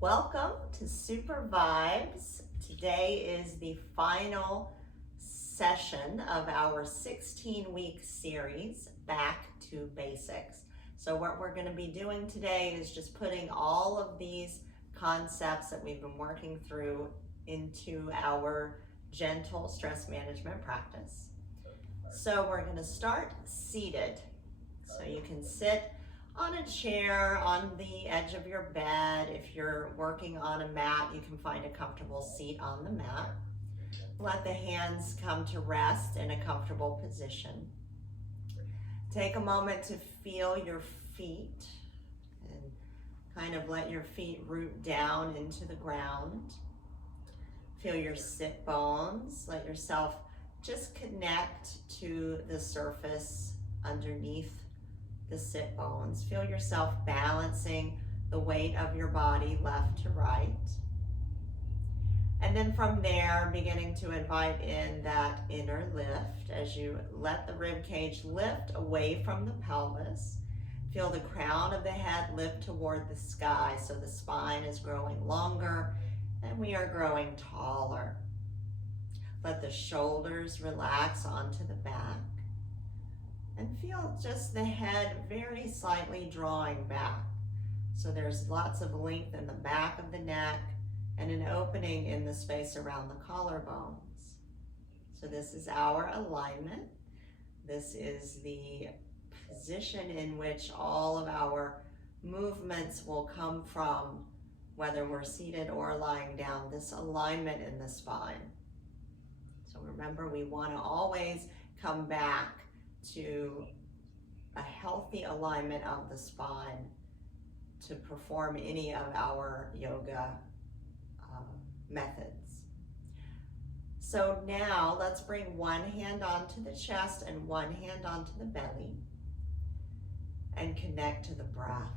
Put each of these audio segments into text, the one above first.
Welcome to Super Vibes. Today is the final session of our 16-week series, Back to Basics. So what we're going to be doing today is just putting all of these concepts that we've been working through into our gentle stress management practice. So we're going to start seated. So you can sit on a chair, on the edge of your bed. If you're working on a mat, you can find a comfortable seat on the mat. Let the hands come to rest in a comfortable position. Take a moment to feel your feet and kind of let your feet root down into the ground. Feel your sit bones. Let yourself just connect to the surface underneath the sit bones. Feel yourself balancing the weight of your body left to right. And then from there, beginning to invite in that inner lift as you let the rib cage lift away from the pelvis. Feel the crown of the head lift toward the sky, so the spine is growing longer and we are growing taller. Let the shoulders relax onto the back. And feel just the head very slightly drawing back. So there's lots of length in the back of the neck and an opening in the space around the collarbones. So this is our alignment. This is the position in which all of our movements will come from, whether we're seated or lying down, this alignment in the spine. So remember, we want to always come back to a healthy alignment of the spine to perform any of our yoga methods. So now let's bring one hand onto the chest and one hand onto the belly and connect to the breath.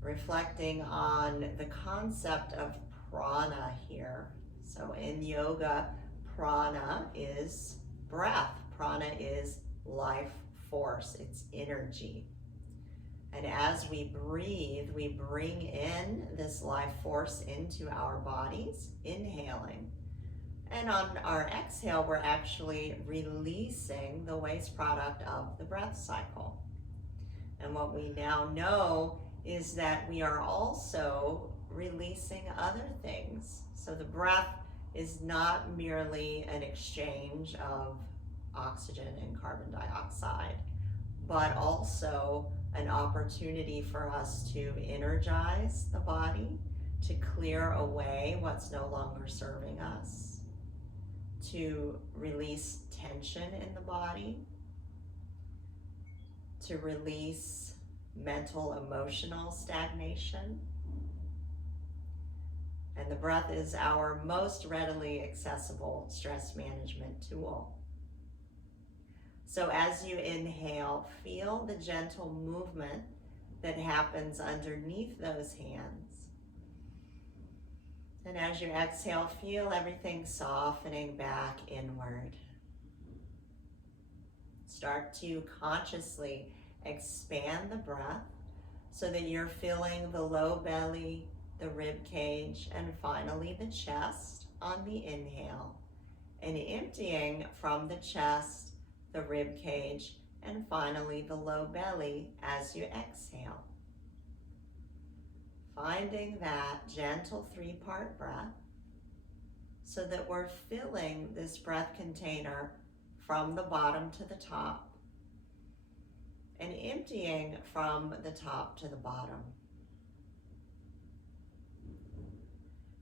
Reflecting on the concept of prana here. So in yoga, prana is breath. Prana is life force, it's energy. And as we breathe, we bring in this life force into our bodies, inhaling. And on our exhale, we're actually releasing the waste product of the breath cycle. And what we now know is that we are also releasing other things. So the breath is not merely an exchange of oxygen and carbon dioxide, but also an opportunity for us to energize the body, to clear away what's no longer serving us, to release tension in the body, to release mental, emotional stagnation. And the breath is our most readily accessible stress management tool. So as you inhale, feel the gentle movement that happens underneath those hands. And as you exhale, feel everything softening back inward. Start to consciously expand the breath so that you're filling the low belly, the rib cage, and finally the chest on the inhale, and emptying from the chest, the rib cage, and finally the low belly as you exhale. Finding that gentle three-part breath so that we're filling this breath container from the bottom to the top and emptying from the top to the bottom.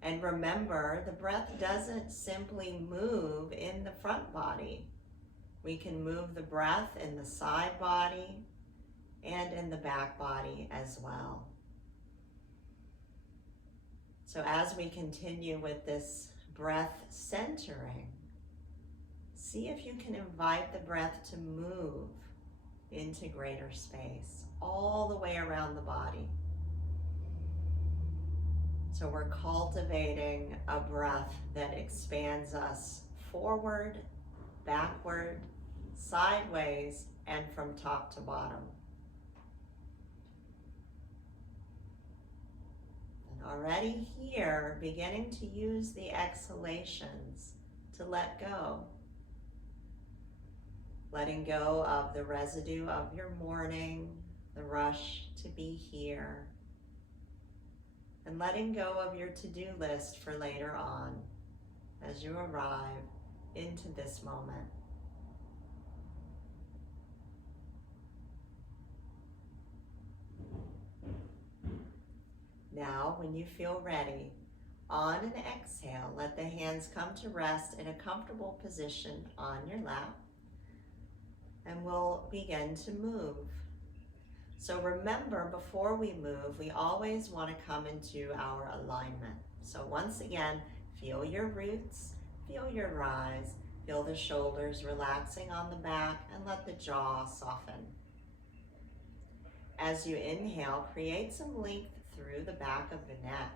And remember, the breath doesn't simply move in the front body. We can move the breath in the side body and in the back body as well. So as we continue with this breath centering, see if you can invite the breath to move into greater space, all the way around the body. So we're cultivating a breath that expands us forward, backward, sideways, and from top to bottom. Already here, beginning to use the exhalations to let go. Letting go of the residue of your morning, the rush to be here, and letting go of your to-do list for later on as you arrive into this moment. Now, when you feel ready, on an exhale, let the hands come to rest in a comfortable position on your lap, and we'll begin to move. So remember, before we move, we always want to come into our alignment. So once again, feel your roots, feel your rise, feel the shoulders relaxing on the back, and let the jaw soften. As you inhale, create some length through the back of the neck.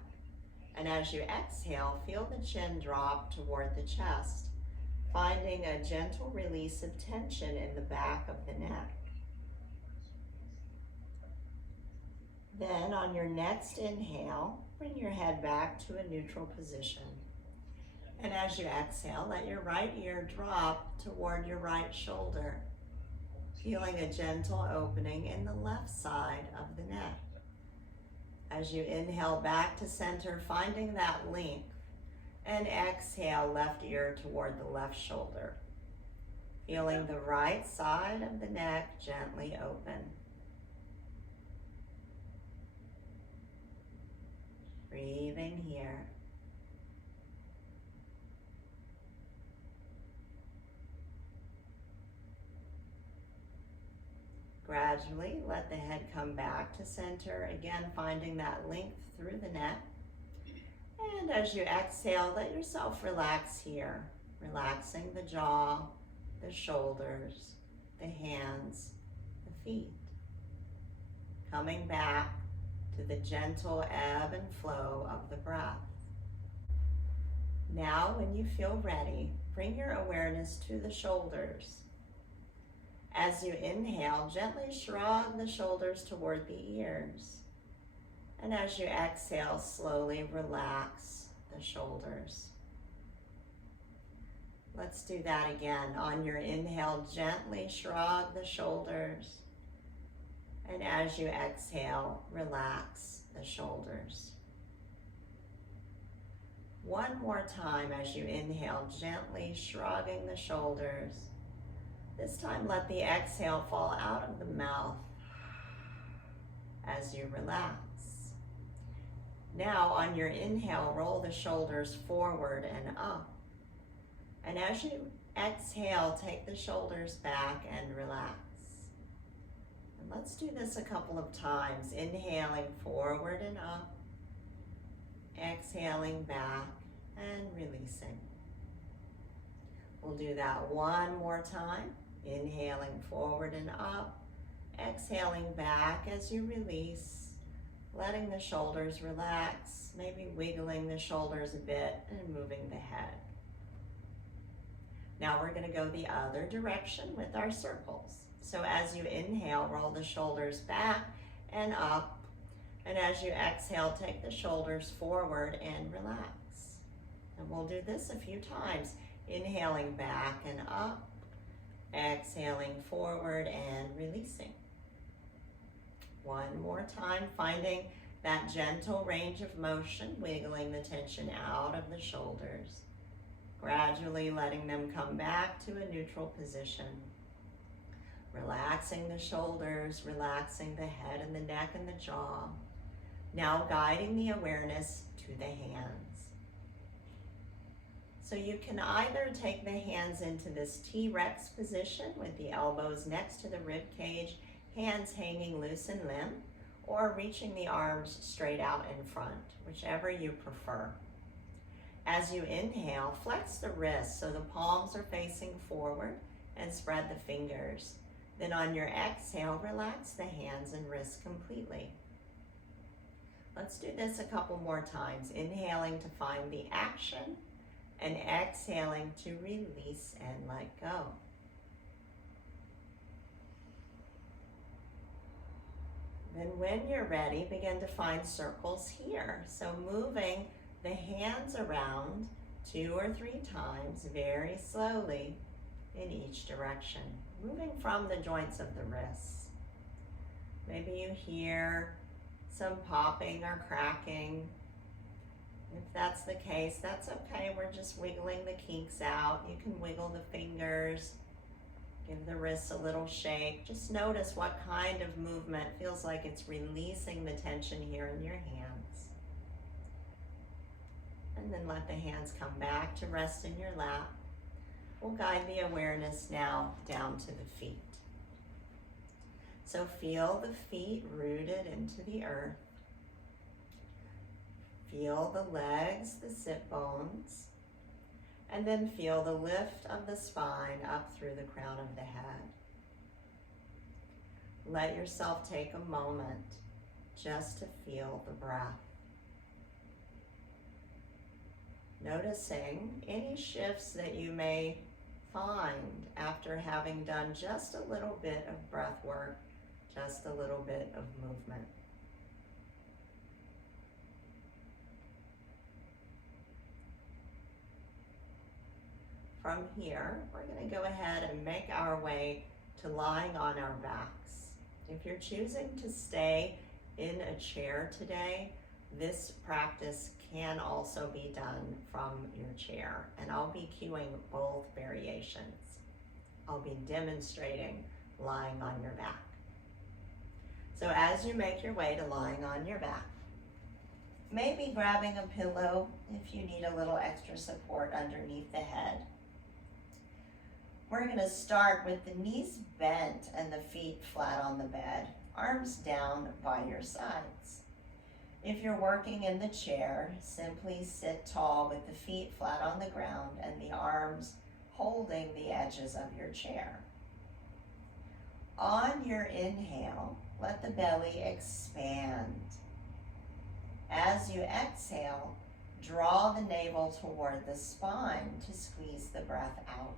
And as you exhale, feel the chin drop toward the chest, finding a gentle release of tension in the back of the neck. Then on your next inhale, bring your head back to a neutral position. And as you exhale, let your right ear drop toward your right shoulder, feeling a gentle opening in the left side of the neck. As you inhale back to center, finding that length, and exhale, left ear toward the left shoulder, feeling the right side of the neck gently open. Breathing here. Gradually, let the head come back to center, again finding that length through the neck. And as you exhale, let yourself relax here, relaxing the jaw, the shoulders, the hands, the feet. Coming back to the gentle ebb and flow of the breath. Now, when you feel ready, bring your awareness to the shoulders. As you inhale, gently shrug the shoulders toward the ears. And as you exhale, slowly relax the shoulders. Let's do that again. On your inhale, gently shrug the shoulders. And as you exhale, relax the shoulders. One more time as you inhale, gently shrugging the shoulders. This time, let the exhale fall out of the mouth as you relax. Now, on your inhale, roll the shoulders forward and up. And as you exhale, take the shoulders back and relax. And let's do this a couple of times. Inhaling forward and up, exhaling back and releasing. We'll do that one more time. Inhaling forward and up, exhaling back as you release, letting the shoulders relax, maybe wiggling the shoulders a bit and moving the head. Now we're going to go the other direction with our circles. So as you inhale, roll the shoulders back and up, and as you exhale, take the shoulders forward and relax. And we'll do this a few times. Inhaling back and up, exhaling forward and releasing. One more time, finding that gentle range of motion, wiggling the tension out of the shoulders. Gradually letting them come back to a neutral position. Relaxing the shoulders, relaxing the head and the neck and the jaw. Now guiding the awareness to the hands. So you can either take the hands into this T-Rex position with the elbows next to the rib cage, hands hanging loose and limp, or reaching the arms straight out in front, whichever you prefer. As you inhale, flex the wrists so the palms are facing forward and spread the fingers. Then on your exhale, relax the hands and wrists completely. Let's do this a couple more times, inhaling to find the action, and exhaling to release and let go. Then when you're ready, begin to find circles here. So moving the hands around 2 or 3 times very slowly in each direction, moving from the joints of the wrists. Maybe you hear some popping or cracking. If that's the case, that's okay. We're just wiggling the kinks out. You can wiggle the fingers, give the wrists a little shake. Just notice what kind of movement feels like it's releasing the tension here in your hands. And then let the hands come back to rest in your lap. We'll guide the awareness now down to the feet. So feel the feet rooted into the earth. Feel the legs, the sit bones, and then feel the lift of the spine up through the crown of the head. Let yourself take a moment just to feel the breath. Noticing any shifts that you may find after having done just a little bit of breath work, just a little bit of movement. From here, we're going to go ahead and make our way to lying on our backs. If you're choosing to stay in a chair today, this practice can also be done from your chair, and I'll be cueing both variations. I'll be demonstrating lying on your back. So as you make your way to lying on your back, maybe grabbing a pillow if you need a little extra support underneath the head. We're going to start with the knees bent and the feet flat on the bed, arms down by your sides. If you're working in the chair, simply sit tall with the feet flat on the ground and the arms holding the edges of your chair. On your inhale, let the belly expand. As you exhale, draw the navel toward the spine to squeeze the breath out.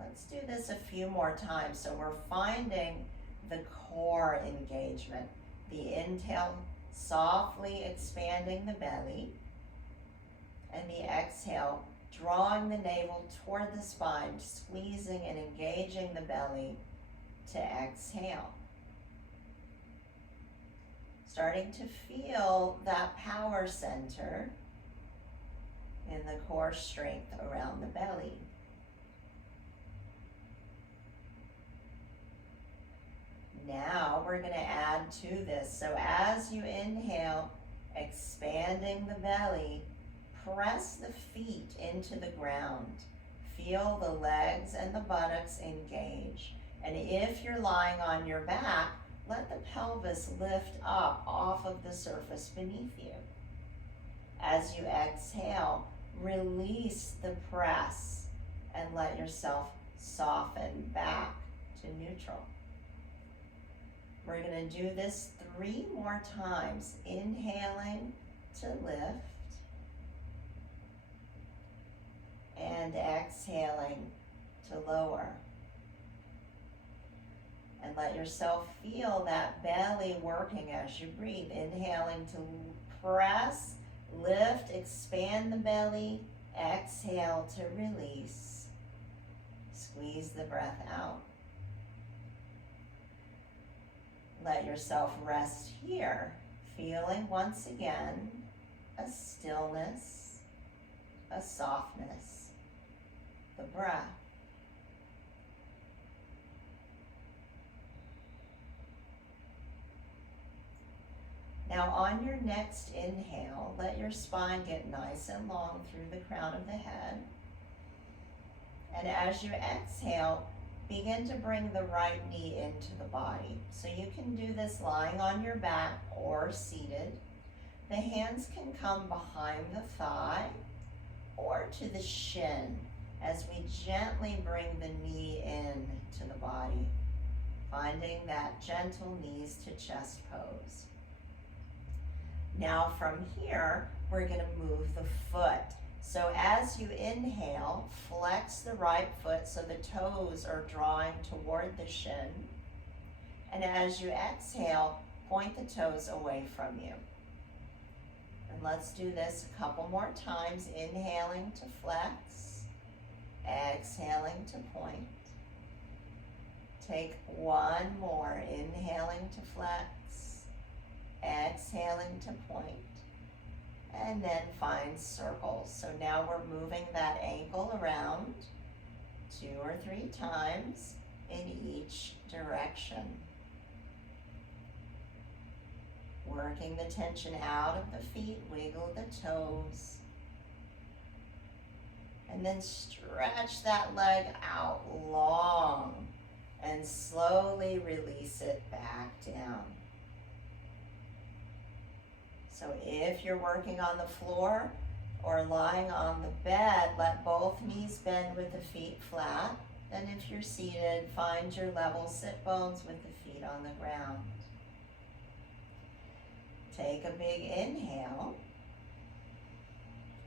Let's do this a few more times so we're finding the core engagement. The inhale, softly expanding the belly, and the exhale, drawing the navel toward the spine, squeezing and engaging the belly to exhale. Starting to feel that power center in the core strength around the belly. Now we're going to add to this. So as you inhale, expanding the belly, press the feet into the ground. Feel the legs and the buttocks engage. And if you're lying on your back, let the pelvis lift up off of the surface beneath you. As you exhale, release the press and let yourself soften back to neutral. We're going to do this 3 more times, inhaling to lift and exhaling to lower. And let yourself feel that belly working as you breathe, inhaling to press, lift, expand the belly, exhale to release. Squeeze the breath out. Let yourself rest here, feeling once again a stillness, a softness, the breath. Now on your next inhale, let your spine get nice and long through the crown of the head. And as you exhale, begin to bring the right knee into the body. So you can do this lying on your back or seated. The hands can come behind the thigh or to the shin as we gently bring the knee in to the body, finding that gentle knees to chest pose. Now from here, we're going to move the foot. So as you inhale, flex the right foot so the toes are drawing toward the shin. And as you exhale, point the toes away from you. And let's do this a couple more times. Inhaling to flex, exhaling to point. Take one more. Inhaling to flex, exhaling to point. And then find circles. So now we're moving that ankle around 2 or 3 times in each direction. Working the tension out of the feet, wiggle the toes. And then stretch that leg out long and slowly release it back down. So if you're working on the floor or lying on the bed, let both knees bend with the feet flat. And if you're seated, find your level sit bones with the feet on the ground. Take a big inhale.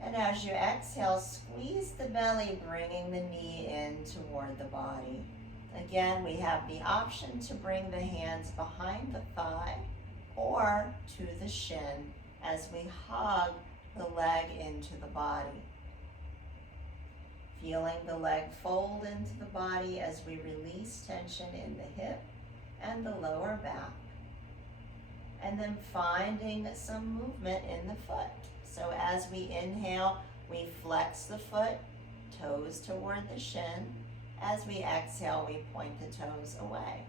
And as you exhale, squeeze the belly, bringing the knee in toward the body. Again, we have the option to bring the hands behind the thigh or to the shin as we hug the leg into the body. Feeling the leg fold into the body as we release tension in the hip and the lower back. And then finding some movement in the foot. So as we inhale, we flex the foot, toes toward the shin. As we exhale, we point the toes away.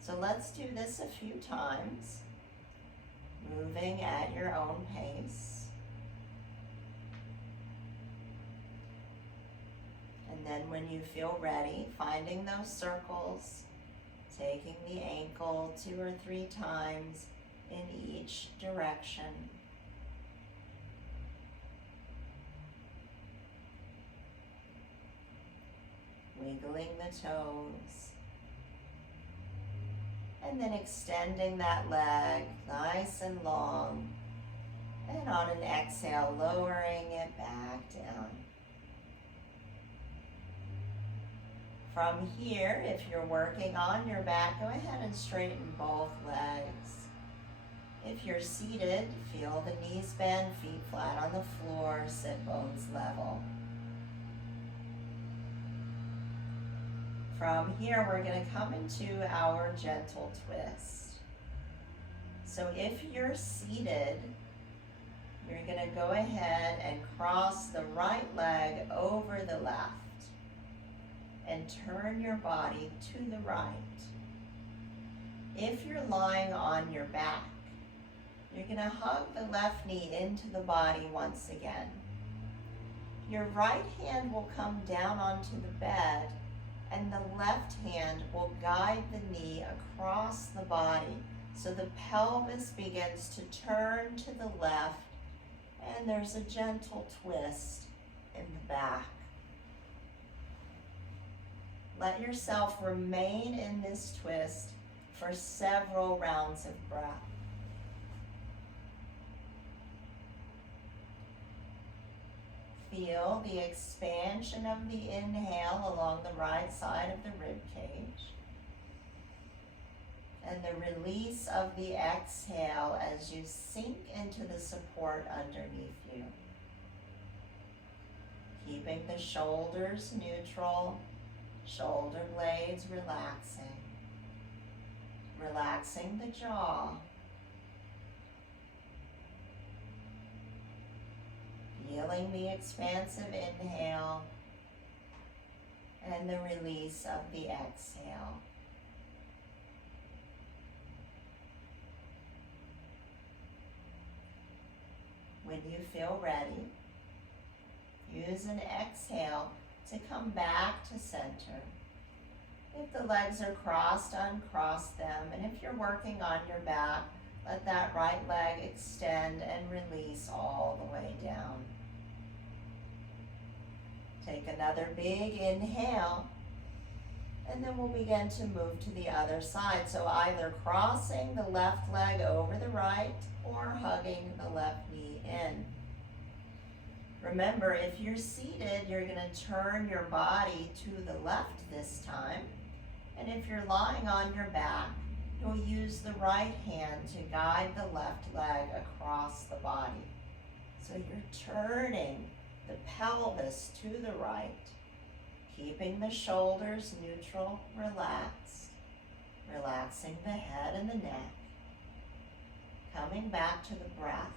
So let's do this a few times, moving at your own pace. And then when you feel ready, finding those circles, taking the ankle 2 or 3 times in each direction. Wiggling the toes. And then extending that leg nice and long. And on an exhale, lowering it back down. From here, if you're working on your back, go ahead and straighten both legs. If you're seated, feel the knees bend, feet flat on the floor, sit bones level. From here, we're going to come into our gentle twist. So if you're seated, you're going to go ahead and cross the right leg over the left and turn your body to the right. If you're lying on your back, you're going to hug the left knee into the body once again. Your right hand will come down onto the bed, and the left hand will guide the knee across the body so the pelvis begins to turn to the left, and there's a gentle twist in the back. Let yourself remain in this twist for several rounds of breath. Feel the expansion of the inhale along the right side of the rib cage and the release of the exhale as you sink into the support underneath you. Keeping the shoulders neutral, shoulder blades relaxing. Relaxing the jaw. Feeling the expansive inhale and the release of the exhale. When you feel ready, use an exhale to come back to center. If the legs are crossed, uncross them. And if you're working on your back, let that right leg extend and release all the way down. Take another big inhale, and then we'll begin to move to the other side. So either crossing the left leg over the right or hugging the left knee in. Remember, if you're seated, you're going to turn your body to the left this time. And if you're lying on your back, you'll use the right hand to guide the left leg across the body. So you're turning the pelvis to the right, keeping the shoulders neutral, relaxed, relaxing the head and the neck, coming back to the breath.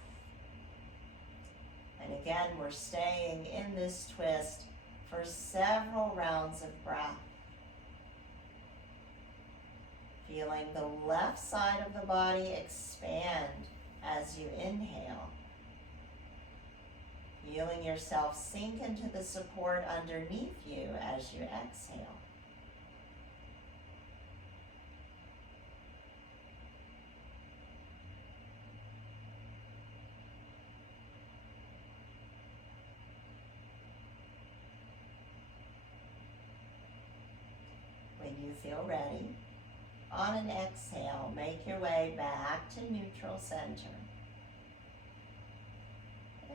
And again, we're staying in this twist for several rounds of breath. Feeling the left side of the body expand as you inhale. Feeling yourself sink into the support underneath you as you exhale. When you feel ready, on an exhale, make your way back to neutral center.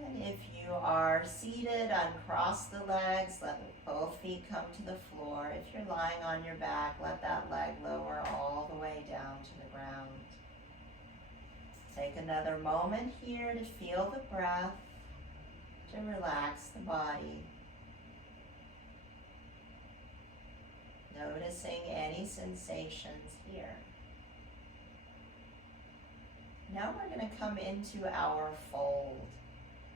And if you are seated, uncross the legs, let both feet come to the floor. If you're lying on your back, let that leg lower all the way down to the ground. Take another moment here to feel the breath, to relax the body. Noticing any sensations here. Now we're going to come into our fold.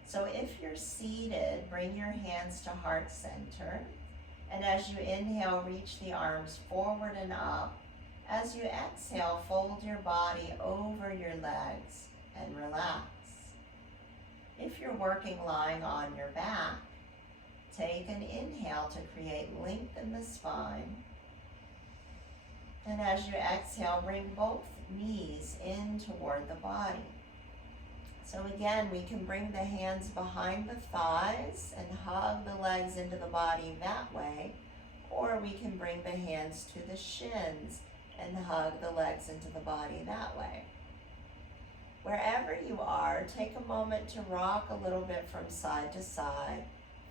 So if you're seated, bring your hands to heart center. And as you inhale, reach the arms forward and up. As you exhale, fold your body over your legs and relax. If you're working lying on your back, take an inhale to create length in the spine. And as you exhale, bring both knees in toward the body. So again, we can bring the hands behind the thighs and hug the legs into the body that way, or we can bring the hands to the shins and hug the legs into the body that way. Wherever you are, take a moment to rock a little bit from side to side,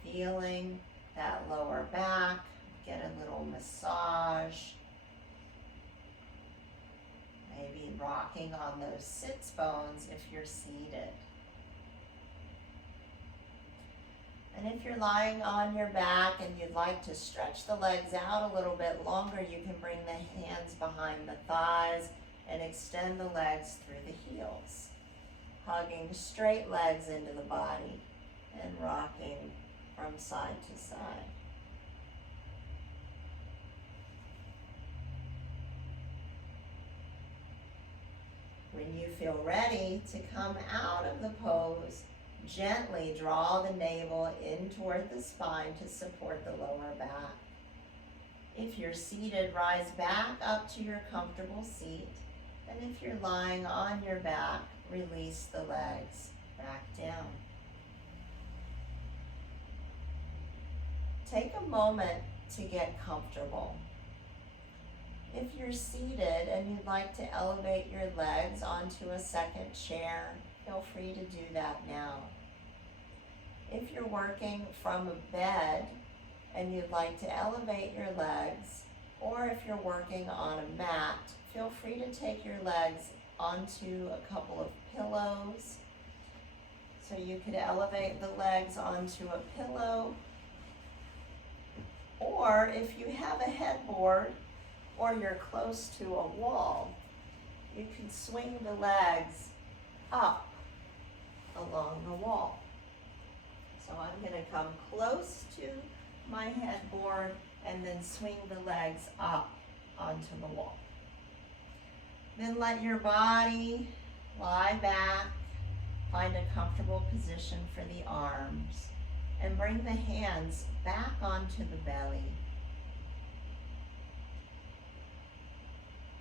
feeling that lower back, get a little massage. Maybe rocking on those sits bones if you're seated. And if you're lying on your back and you'd like to stretch the legs out a little bit longer, you can bring the hands behind the thighs and extend the legs through the heels. Hugging straight legs into the body and rocking from side to side. When you feel ready to come out of the pose, gently draw the navel in toward the spine to support the lower back. If you're seated, rise back up to your comfortable seat. And if you're lying on your back, release the legs back down. Take a moment to get comfortable. If you're seated and you'd like to elevate your legs onto a second chair, feel free to do that now. If you're working from a bed and you'd like to elevate your legs, or if you're working on a mat, feel free to take your legs onto a couple of pillows. So you could elevate the legs onto a pillow, or if you have a headboard, or you're close to a wall, you can swing the legs up along the wall. So I'm going to come close to my headboard and then swing the legs up onto the wall. Then let your body lie back, find a comfortable position for the arms, and bring the hands back onto the belly.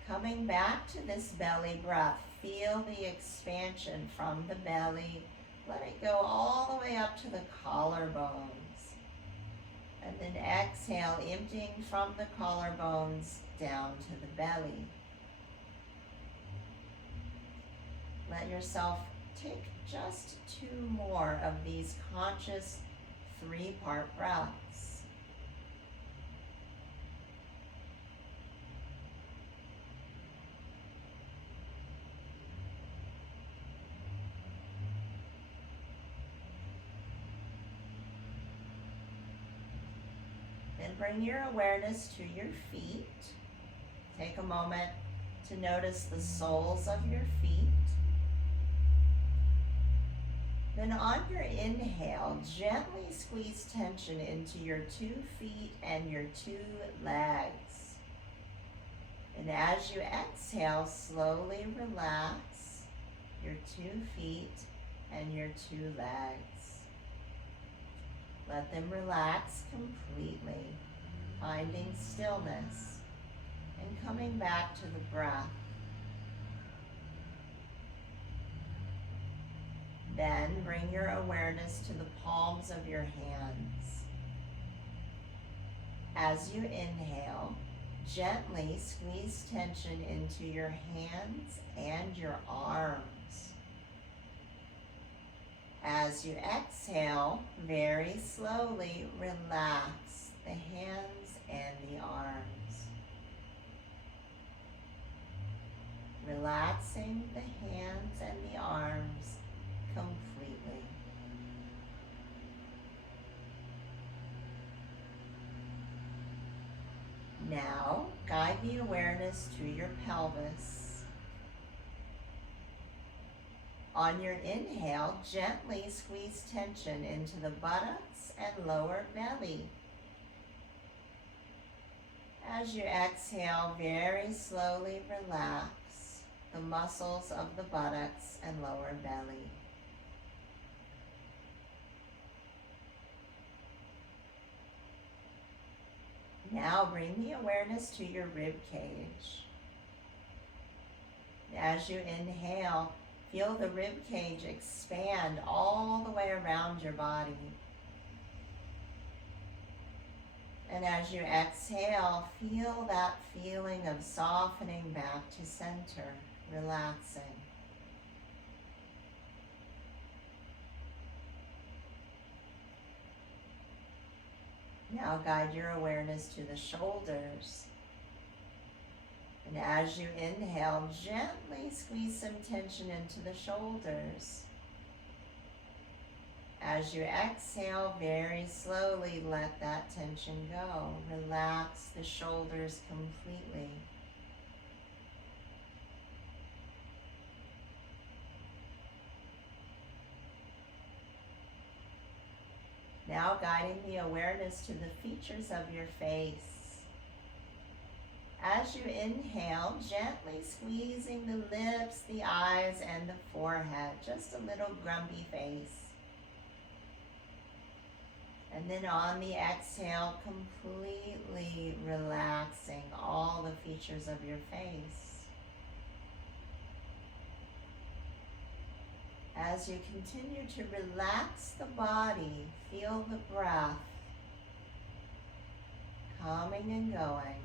Coming back to this belly breath, feel the expansion from the belly. Let it go all the way up to the collarbones. And then exhale, emptying from the collarbones down to the belly. Let yourself take just 2 more of these conscious 3-part breaths. bring your awareness to your feet. Take a moment to notice the soles of your feet. Then on your inhale, gently squeeze tension into your 2 feet and your 2 legs. And as you exhale, slowly relax your 2 feet and your 2 legs. Let them relax completely, finding stillness and coming back to the breath. Then bring your awareness to the palms of your hands. As you inhale, gently squeeze tension into your hands and your arms. As you exhale, very slowly relax the hands and the arms. Relaxing the hands and the arms completely. Now, guide the awareness to your pelvis. On your inhale, gently squeeze tension into the buttocks and lower belly. As you exhale, very slowly relax the muscles of the buttocks and lower belly. Now bring the awareness to your rib cage. As you inhale, feel the rib cage expand all the way around your body. And as you exhale, feel that feeling of softening back to center, relaxing. Now guide your awareness to the shoulders. And as you inhale, gently squeeze some tension into the shoulders. As you exhale, very slowly let that tension go. Relax the shoulders completely. Now guiding the awareness to the features of your face. As you inhale, gently squeezing the lips, the eyes, and the forehead. Just a little grumpy face. And then on the exhale, completely relaxing all the features of your face. As you continue to relax the body, feel the breath coming and going.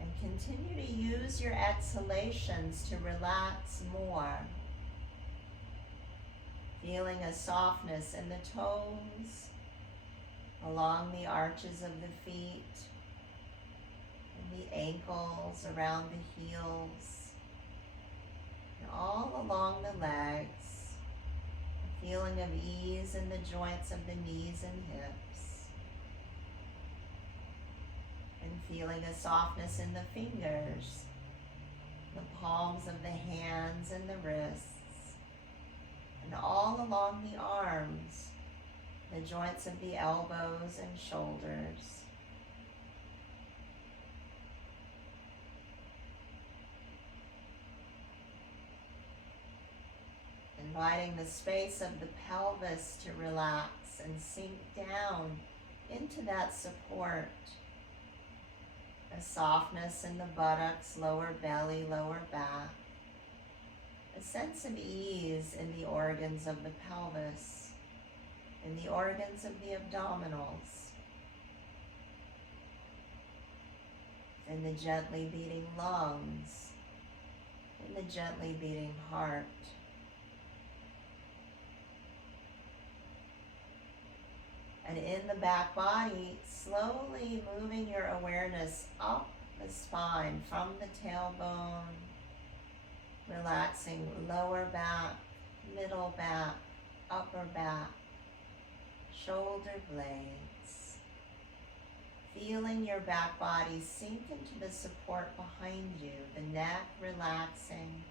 And continue to use your exhalations to relax more. Feeling a softness in the toes, along the arches of the feet, and the ankles, around the heels, and all along the legs. A feeling of ease in the joints of the knees and hips. And feeling a softness in the fingers, the palms of the hands and the wrists. And all along the arms, the joints of the elbows and shoulders. Inviting the space of the pelvis to relax and sink down into that support. A softness in the buttocks, lower belly, lower back. A sense of ease in the organs of the pelvis, in the organs of the abdominals, in the gently beating lungs, in the gently beating heart. And in the back body, slowly moving your awareness up the spine from the tailbone, relaxing lower back, middle back, upper back, shoulder blades. Feeling your back body sink into the support behind you, the neck relaxing,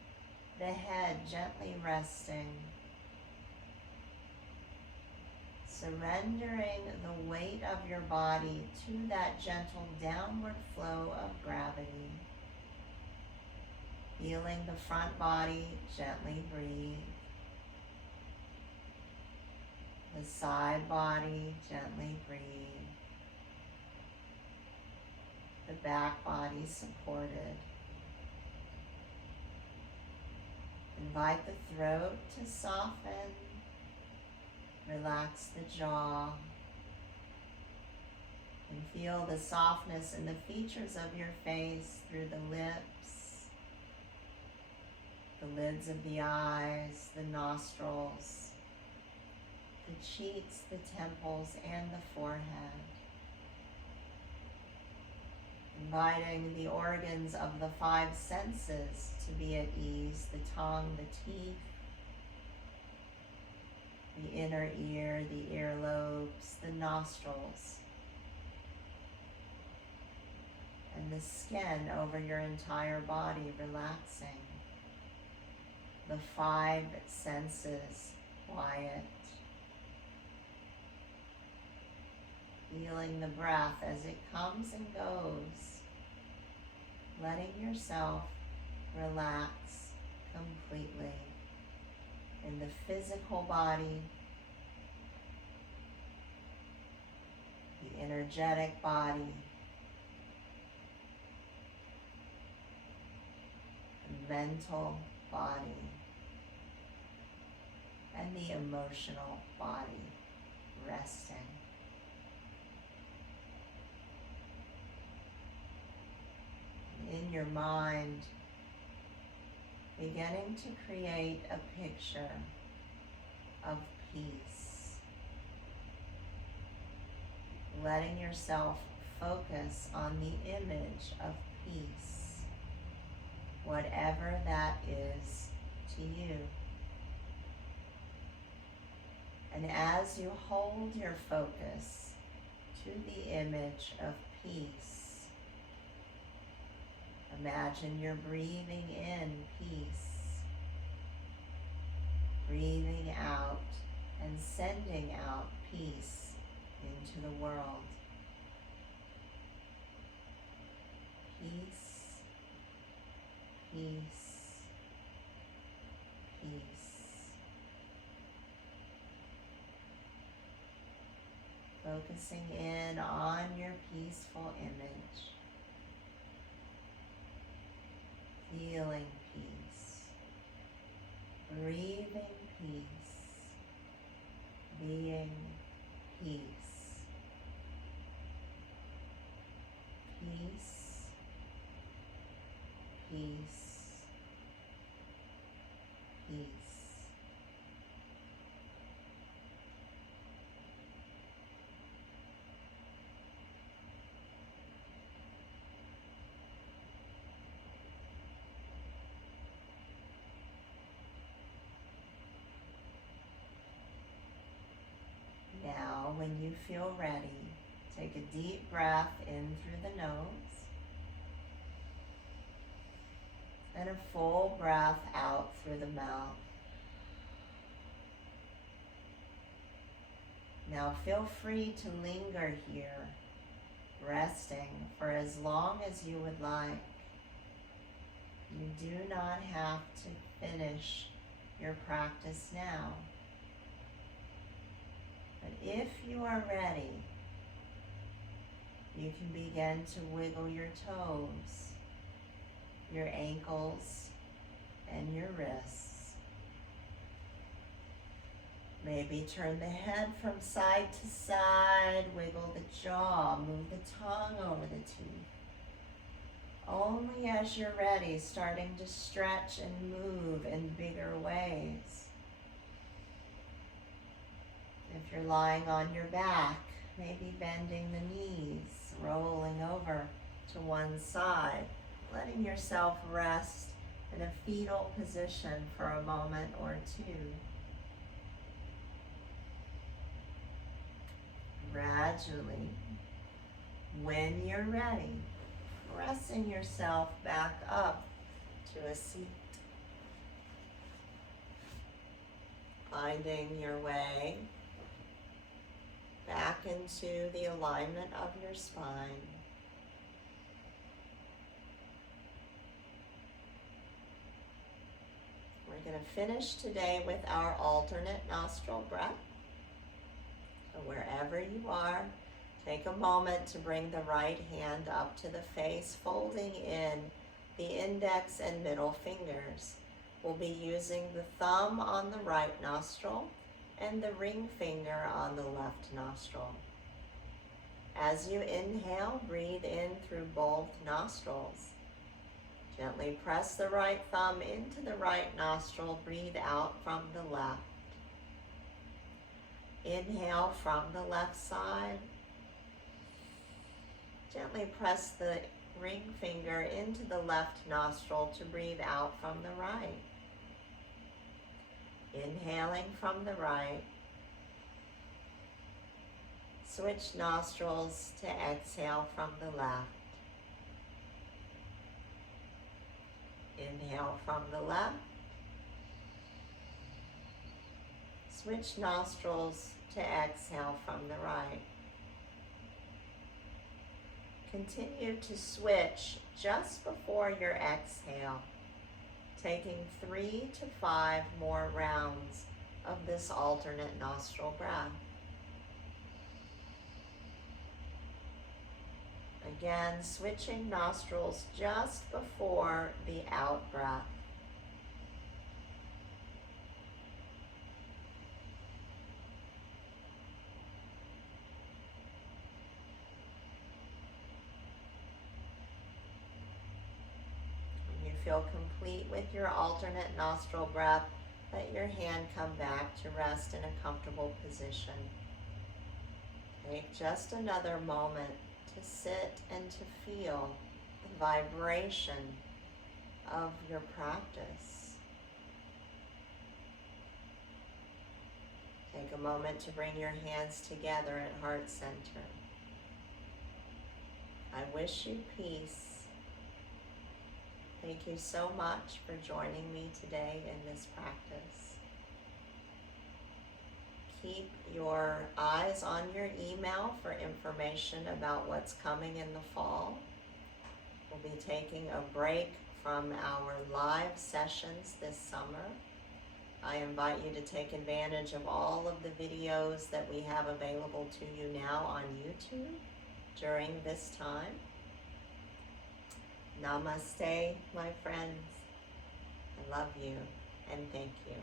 the head gently resting. Surrendering the weight of your body to that gentle downward flow of gravity. Feeling the front body gently breathe. The side body gently breathe. The back body supported. Invite the throat to soften. Relax the jaw. And feel the softness in the features of your face through the lips, the lids of the eyes, the nostrils, the cheeks, the temples, and the forehead. Inviting the organs of the five senses to be at ease, the tongue, the teeth, the inner ear, the earlobes, the nostrils, and the skin over your entire body relaxing. The five senses quiet. Feeling the breath as it comes and goes. Letting yourself relax completely in the physical body, the energetic body, the mental body, and the emotional body resting. In your mind, beginning to create a picture of peace. Letting yourself focus on the image of peace, whatever that is to you. And as you hold your focus to the image of peace, imagine you're breathing in peace, breathing out and sending out peace into the world. Peace, peace, peace. Focusing in on your peaceful image. Feeling peace, breathing peace, being peace, peace, peace, peace. Now, when you feel ready, take a deep breath in through the nose and a full breath out through the mouth. Now feel free to linger here, resting for as long as you would like. You do not have to finish your practice now. But if you are ready, you can begin to wiggle your toes, your ankles, and your wrists. Maybe turn the head from side to side, wiggle the jaw, move the tongue over the teeth. Only as you're ready, starting to stretch and move in bigger ways. If you're lying on your back, maybe bending the knees, rolling over to one side, letting yourself rest in a fetal position for a moment or two. Gradually When you're ready, pressing yourself back up to a seat. Finding your way back into the alignment of your spine. We're going to finish today with our alternate nostril breath. So wherever you are, take a moment to bring the right hand up to the face, folding in the index and middle fingers. We'll be using the thumb on the right nostril and the ring finger on the left nostril. As you inhale, breathe in through both nostrils. Gently press the right thumb into the right nostril, breathe out from the left. Inhale from the left side. Gently press the ring finger into the left nostril to breathe out from the right. Inhaling from the right. Switch nostrils to exhale from the left. Inhale from the left. Switch nostrils to exhale from the right. Continue to switch just before your exhale, taking 3 to 5 more rounds of this alternate nostril breath. Again, switching nostrils just before the out breath. When you feel complete with your alternate nostril breath, let your hand come back to rest in a comfortable position. Take just another moment to sit and to feel the vibration of your practice. Take a moment to bring your hands together at heart center. I wish you peace. Thank you so much for joining me today in this practice. Keep your eyes on your email for information about what's coming in the fall. We'll be taking a break from our live sessions this summer. I invite you to take advantage of all of the videos that we have available to you now on YouTube during this time. Namaste, my friends. I love you and thank you.